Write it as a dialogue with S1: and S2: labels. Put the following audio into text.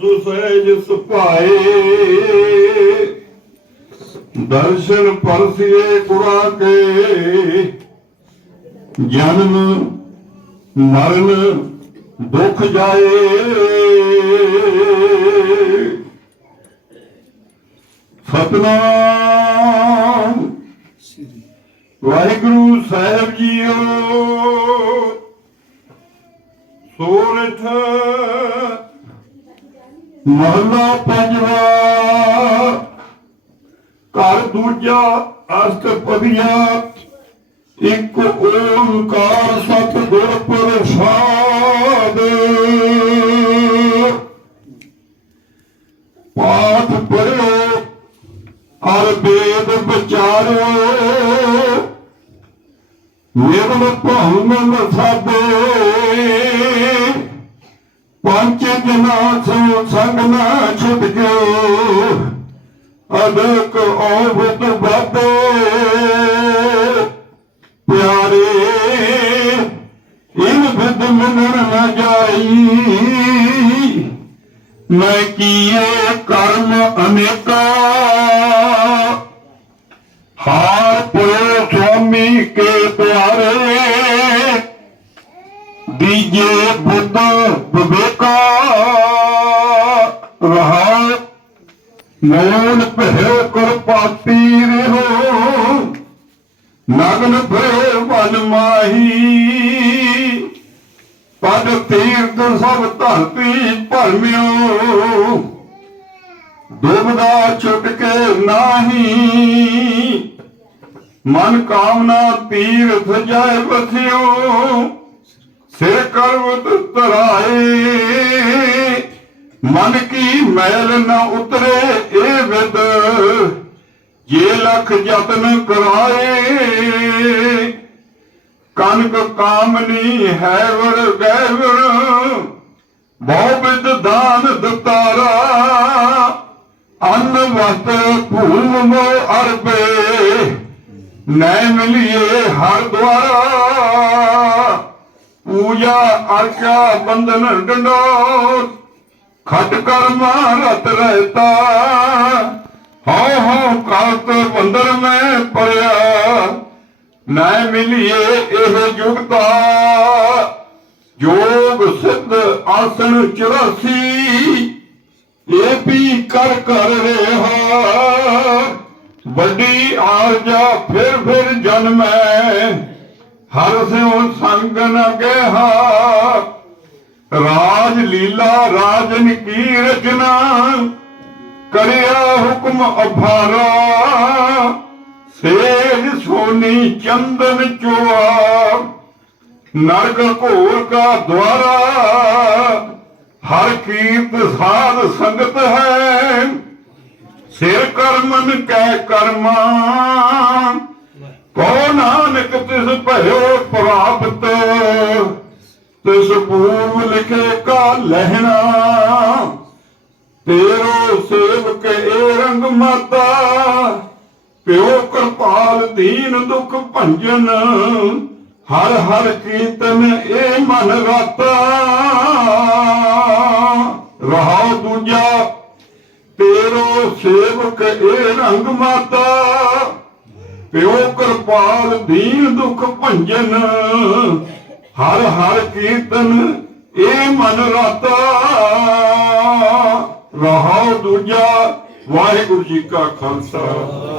S1: ਸੁਸਹਿਜ ਸੁਭਾਏ ਦਰਸ਼ਨ ਪਰਸਿਏ ਗੁਰਾ ਕੇ, ਜਨਮ ਮਰਨ ਦੁਖ ਜਾਏ। ਸਤਨਾਮ। ਵਾਹਿਗੁਰੂ ਸਾਹਿਬ ਜੀਓ, ਸੋਰਠ ਮਹਲਾ ਪੰਜਵਾ। ਘਰ ਦੂਜਾ ਅਸਤ ਪਵਿਆ। ਇੱਕ ਓੰਕਾਰ ਸਤਿਗੁਰ ਪ੍ਰਸਾਦ। ਪਾਠ ਪੜਿਓ ਹਰ ਵੇਦ ਵਿਚਾਰੋ। ਨਿਰਮਲ ਭਉ ਸਾਦੇ ਪੰਜ ਜਨਾ ਸੋ ਸੰਗ ਨਾ ਛੁਟ ਗਿਓ ਅਦਕ ਔਵਤ ਬਾਤੇ ਪਿਆਰੇ, ਇਨ ਬਿਦ ਮਨਨ ਨਾ ਜਾਈ। ਮੈਂ ਕੀਏ ਕਰਮ ਅਨੇਕਾਂ ਦੀਜੇ ਬੁੱਧ ਵਿਵੇਕਾ ਰਹਾ ਮੋਨ ਭਇਓ ਕਰ ਰਹੋ, ਨਗਨ ਭਇ ਮਨ ਮਾਹੀ, ਪਦ ਤੀਰਥ ਸਭ ਧਰਤੀ ਭਰਮਿਓ ਦੁਬਦਾ ਛੁਟ ਕੇ ਨਾਹੀ, ਮਨ ਕਾਮਨਾ ਤੀਰਥ ਜਾਏ ਬਸਿਓ ਸਿਰ ਕਰਵਤ ਤਰਾਏ ਮਨ ਕੀ ਮੈਲ ਨ ਉਤਰੇ ਇਹ ਵਿਦ। ਜੇ ਲਖ ਯਤਨ ਕਰਾਏ, ਕਨਕ ਕਾਮਨੀ ਹੈ ਵਰ ਗੈਵਰ ਬਹੁ ਵਿਦ ਦਾਨ ਦਤਾਰਾ, ਅੰਨ ਵਸਤ ਭੂਮ ਮੋ ਅਰਬੇ ਨੈ ਮਿਲਿਏ ਹਰ ਦੁਆਰਾ ਪੂਜਾ ਅਰਚਾ ਬੰਦਨ ਡੰਡੋਤ ਖਟ ਕਰਮਾ ਰਤ ਰਹਤਾ। ਹਉ ਹਉ ਕਾਤ ਬੰਦਰ ਮੈਂ ਪਰਿਆ ਨਾ ਮਿਲਿਏ ਇਹ ਜੁਗਤਾ। ਜੋਗ ਸਿੱਧ ਆਸਣ 84 ਇਹ ਵੀ ਕਰ ਕਰ ਰਿਹਾ। ਵੱਡੀ ਆਰਜਾ ਫਿਰ ਫਿਰ ਜਨਮੈ ਹਰ ਸਿਉ ਸੰਗ ਨ ਗੇਹਾ ਰਾਜ ਲੀਲਾ ਰਾਜਨ ਕੀ ਰਚਨਾ ਕਰਿਆ ਹੁਕਮ ਅਭਾਰਾ। ਸੇਜ ਸੋਨੀ ਚੰਦਨ ਚੋਆ। ਨਰਕ ਘੋਰ ਕਾ ਦਵਾਰਾ ਹਰ ਕੀਰਤ ਸਾਧ ਸੰਗਤ ਹੈ। ਸਿਰ ਕਰਮਨ ਕੈ ਕਰਮਾ। ਕੋ ਨਾਨਕ ਤਿਸ ਭਇਓ ਪ੍ਰਾਪਤ ਤਿਸ ਪੂਰਵ ਲਿਖੇ ਕਾ ਲਹਿਣਾ। ਤੇਰੋ ਸੇਵਕ ਏ ਰੰਗ ਮਾਤਾ। ਪਿਓ ਕਿਰਪਾਲ ਦੀਨ ਦੁਖ ਭੰਜਨ। ਹਰ ਹਰ ਕੀਰਤਨ ਏ ਮਨ ਰਾਤਾ ਰਹਾਉ ਦੂਜਾ। ਤੇਰੋ ਸੇਵਕ ਏ ਰੰਗ ਮਾਤਾ। ਪਿਓ ਕਿਰਪਾਲ ਦੀਨ ਦੁਖ ਭੰਜਨ। ਹਰ ਹਰ ਕੀਰਤਨ ਇਹ ਮਨ ਰਾਤਾ ਰਹਾਉ ਦੂਜਾ, ਵਾਹਿਗੁਰੂ ਜੀ ਕਾ ਖਾਲਸਾ।